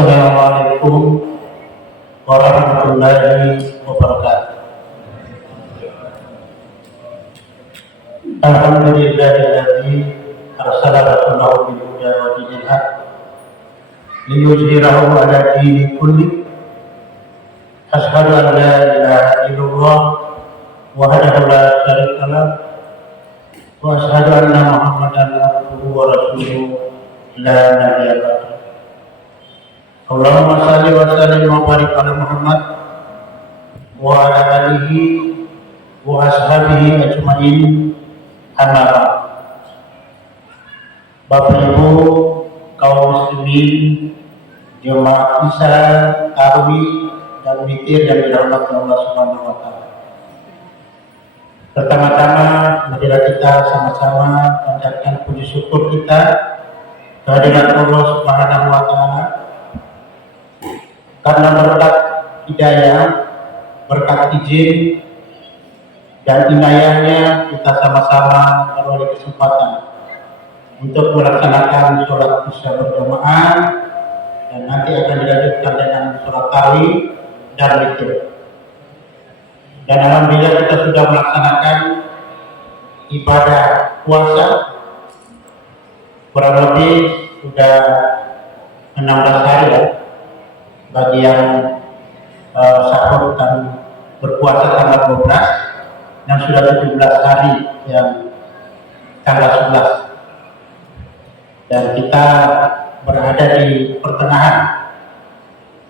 Assalamualaikum warahmatullahi wabarakatuh. Alhamdulillahilladzi arsala rasulahu bil huda wa dinil haq liyuzhirahu ala dini kulli. Asyhadu an la ilaha illallah wahdahu la syarika lah wa asyhadu anna Muhammadan abduhu wa rasuluhu la nabiyya ba'dahu. Allahumma shalli wa sallim wa barik ala Muhammad wa ala alihi wa ashabihi ajma'in. Amma ba'd. Bapak Ibu kaum muslimin, jemaah Isya, Tarawih dan witir yang dirahmati Allah Subhanahu wa taala. Pertama-tama marilah kita sama-sama panjatkan puji syukur kita kehadirat Allah Subhanahu wa taala karena berkat hidayah, berkat izin dan inayahnya kita sama-sama beroleh kesempatan untuk melaksanakan sholat isya berjamaah dan nanti akan dilanjutkan dengan sholat tarawih dan witir. Dan alhamdulillah kita sudah melaksanakan ibadah puasa kurang lebih sudah 16 hari ya, bagi yang sahur dan berpuasa tanggal 12, dan sudah 17 hari yang tanggal 11. Dan kita berada di pertengahan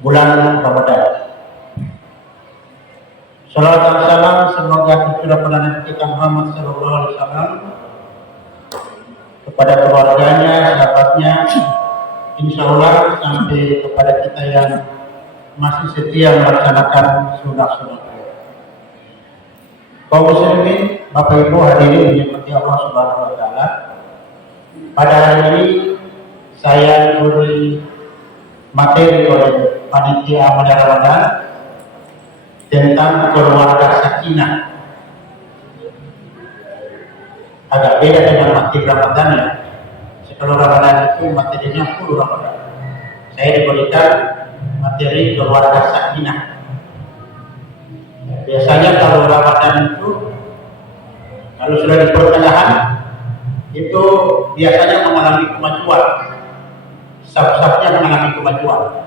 bulan Ramadan. Salawat dan salam semoga tercurah pada Nabi kita Muhammad sallallahu alaihi wasallam, kepada keluarganya, sahabatnya, insya Allah sampai kepada kita yang masih setia melaksanakan sunnah-sunnah. Kaum muslimin, Bapak Ibu hadirin dirahmati Allah Subhanahu wa taala. Pada hari ini saya diberi materi oleh panitia amal Ramadan tentang keluarga sakinah. Agak beda dengan materi Ramadan ya. Kalau Ramadan itu materinya full Ramadan. Saya diberikan materi keluarga sakinah. Biasanya kalau Ramadan itu, kalau sudah di pertengahan, itu biasanya mengalami kemajuan, saf-safnya mengalami kemajuan.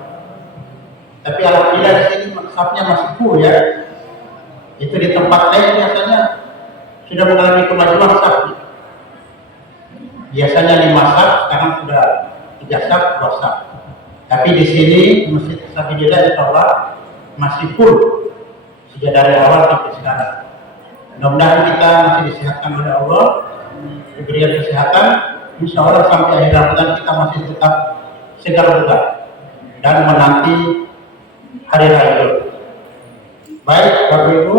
Tapi alhamdulillah di sini safnya masih full ya. Itu di tempat lain biasanya sudah mengalami kemajuan safnya. Biasanya 5 saf, sekarang sudah 3 saf, 2 saf. Tapi di sini Masjid Safidillah insyaallah masih full sejak dari awal sampai sekarang. Mudah-mudahan kita masih disehatkan oleh Allah, diberikan kesehatan, insya Allah sampai akhir Ramadan kita masih tetap segar bugar dan menanti hari raya. Baik Bapak Ibu,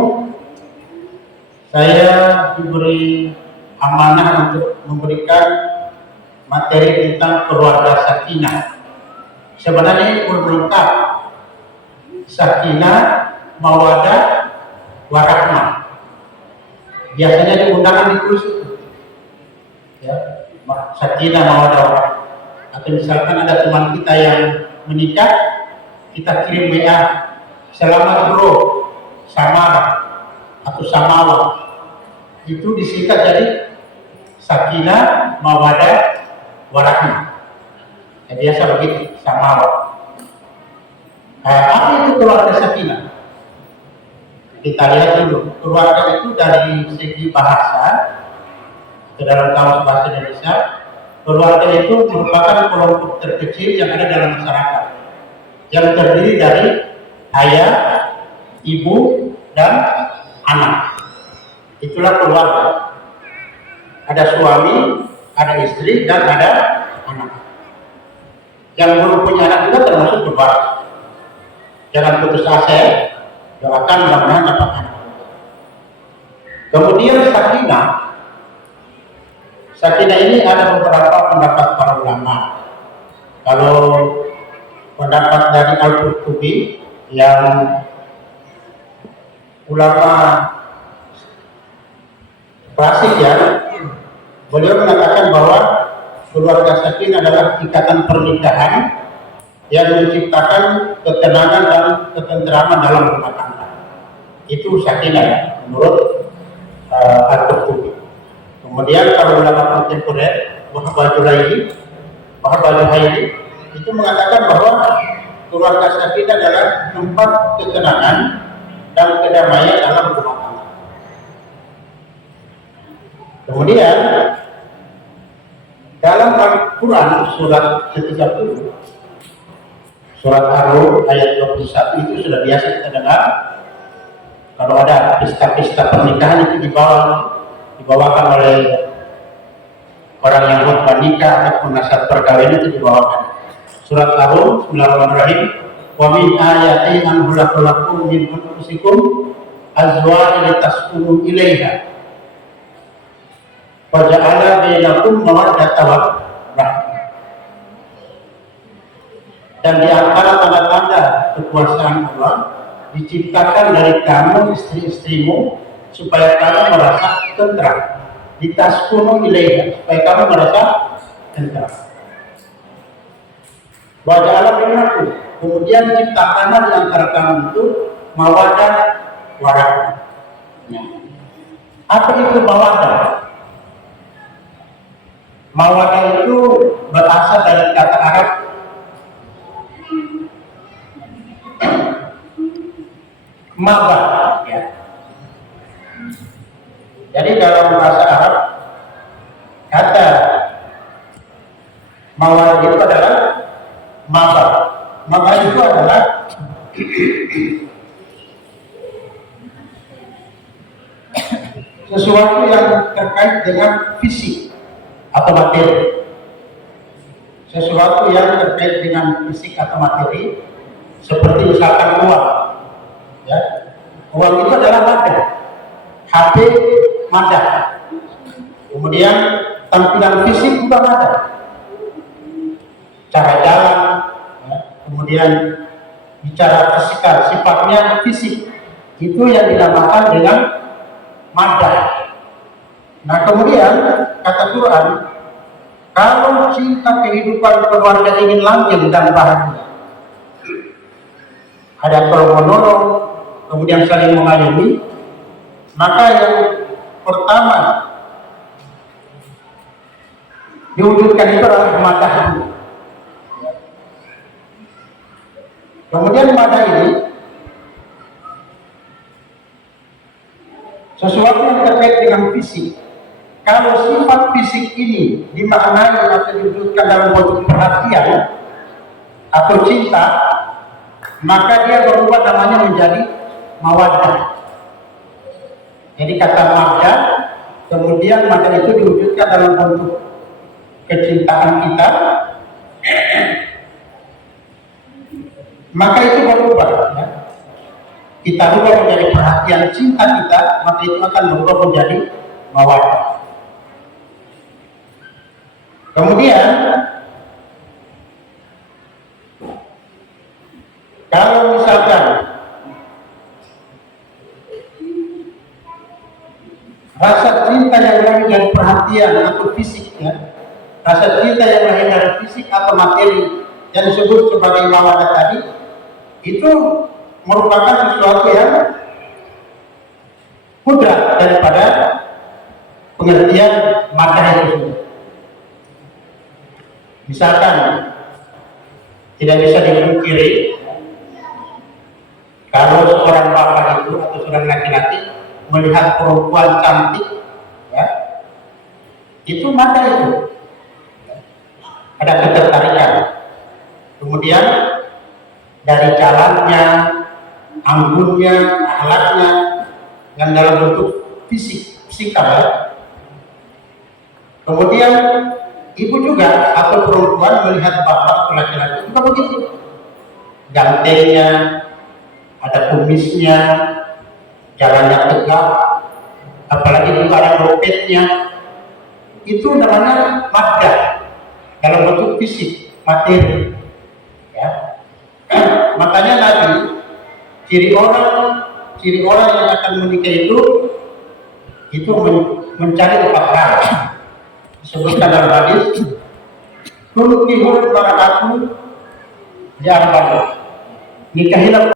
saya diberi amanah untuk memberikan materi tentang keluarga sakinah. Sebenarnya ini belum lengkap. Sakinah, mawadah, warahmah. Biasanya di undangan ditulis itu. Ya, sakinah, mawadah, warahmah. Atau misalkan ada teman kita yang menikah, kita kirim WA, selamat bro, samara atau samawa. Itu disingkat jadi sakinah, mawadah, warahmah. Ya, biasa begitu, samawa. Apa itu keluarga sakinah? Kita lihat dulu. Keluarga itu dari segi bahasa, dalam kamus bahasa Indonesia, keluarga itu merupakan kelompok terkecil yang ada dalam masyarakat, yang terdiri dari ayah, ibu, dan anak. Itulah keluarga. Ada suami, ada istri, dan ada anak. Yang belum punya anak juga termasuk keluarga. Jangan putus asa, doakan mudah-mudahan dapat anak. Kemudian sakinah ini ada beberapa pendapat para ulama. Kalau pendapat dari Al-Qurtubi yang ulama klasik ya, beliau mengatakan bahwa keluarga sakinah adalah ikatan pernikahan yang menciptakan ketenangan dan ketenteraman dalam rumah tangga. Itu sakinah ya, menurut Al-Qurtubi. Kemudian kalau ulama kontemporer Wahab-Al-Juhaili itu mengatakan bahwa keluarga sakinah adalah tempat ketenangan dan kedamaian dalam rumah tangga. Kemudian dalam Al-Quran surat ke-30, surat Ar-Rum ayat 21 itu sudah biasa kita dengar. Kalau ada pesta-pesta pernikahan itu dibawakan oleh orang yang khutbah nikah ataupun nasihat perkawinan itu dibawakan. Surat Ar-Rum, Bismillahirrahmanirrahim. Wa min ayati an khalaqa min anfusikum azwajan litaskunu ilaiha wa ja'ala bainakum mawaddatan wa rahmah. Dan di antara tanda-tanda kekuasaan Allah, diciptakan dari kamu istri-istrimu supaya kamu merasa tentram. Litaskunu ilaiha, supaya kamu merasa tentram. Wa ja'ala bainakum, kemudian ciptakanlah di antara kamu itu mawaddah warahmah. Apa itu mawaddah? Mawaddah itu berasal dari kata Arab mabah, ya. Jadi dalam bahasa Arab kata mawaddah itu adalah mabah. Mabah itu adalah sesuatu yang terkait dengan fisik atau materi. Sesuatu yang terkait dengan fisik atau materi, seperti misalkan uang. Ya, uang itu adalah madah. HP madah. Kemudian tampilan fisik juga madah. Cara jalan, ya. Kemudian bicara fisikal, sifatnya fisik, itu yang dinamakan dengan madah. Nah kemudian kata Quran, kalau cinta kehidupan keluarga ingin langgeng dan bahagia, ada tolong menolong, kemudian saling mengayomi, maka yang pertama diwujudkan itu adalah madah dulu. Kemudian madah ini sesuatu yang terkait dengan fisik. Kalau sifat fisik ini dimaknai atau diwujudkan dalam bentuk perhatian atau cinta, maka dia berubah namanya menjadi mawaddah. Jadi kata mawaddah, kemudian mawaddah itu diwujudkan dalam bentuk kecintaan kita, maka itu berubah. Ya. Kita rubah menjadi perhatian cinta kita, maka itu akan berubah menjadi mawaddah. Kemudian kalau misalkan rasa cinta yang lahir dari perhatian atau fisik, ya, rasa cinta yang lahir dari fisik atau materi yang disebut sebagai mawaddah tadi, itu merupakan sesuatu yang mudah daripada pengertian madah itu. Misalkan tidak bisa dipungkiri kalau seorang bapak itu atau seorang laki-laki melihat perempuan cantik, ya, itu madah itu, ada ketertarikan. Kemudian dari jalannya, anggunnya, akhlaknya, yang dalam bentuk fisikal, ya. Kemudian ibu juga atau perempuan melihat bapak atau laki-laki juga begitu. Gantengnya, ada kumisnya, jalannya tegap, apalagi juga ada dompetnya. Itu namanya madah dalam bentuk fisik, materi. Ya. Makanya Nabi, ciri orang yang akan menikah itu mencari kepakaran. Disebutkan dalam hadis, tunkihul mar'atu Jangan bagus. Nikahilah